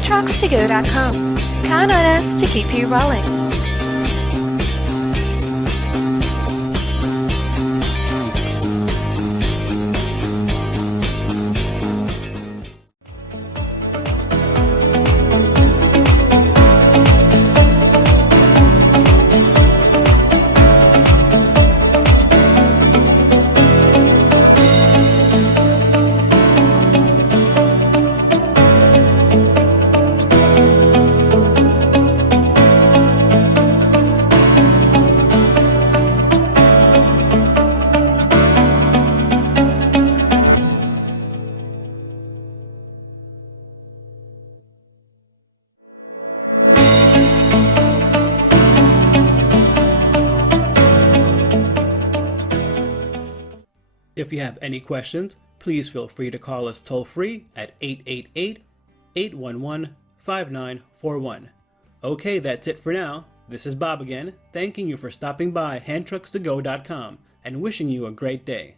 handtruckstogo.com. Count on us to keep you rolling. If you have any questions, please feel free to call us toll-free at 888-811-5941. Okay, that's it for now. This is Bob again, thanking you for stopping by handtruckstogo.com and wishing you a great day.